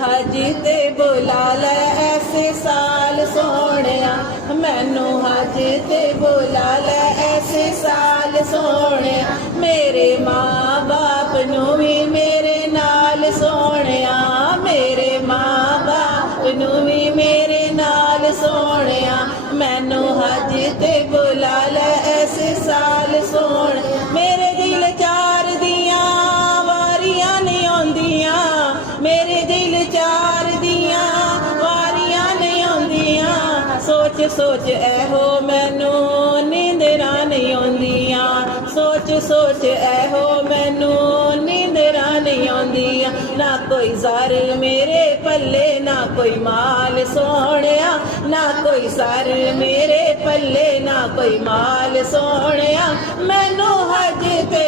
हज ते बुला लै ऐसे साल सोहणिया, मैनू हज ते बुला लै ऐसे साल सोहणिया। मेरे माँ बाप नू भी मेरे नाल सोहणिया, मेरे माँ बाप नू भी मेरे नाल सोहणिया। मैनू हज ते बुला लै ऐसे साल सोहणिया। मेरे दिल चार दियां वारियां नहीं आउंदियां, मेरे दिल चार दियां वारियां नहीं आउंदियां। सोच सोच ऐहो मैनू नींदरां नहीं आउंदियां, सोच सोच ऐहो मैनू नींदरां नहीं आउंदियां। ना कोई ज़र मेरे पल्ले ना कोई माल सोहणिया, ना कोई सर मेरे पल्ले ना कोई माल सोहणिया। मैनू हज ते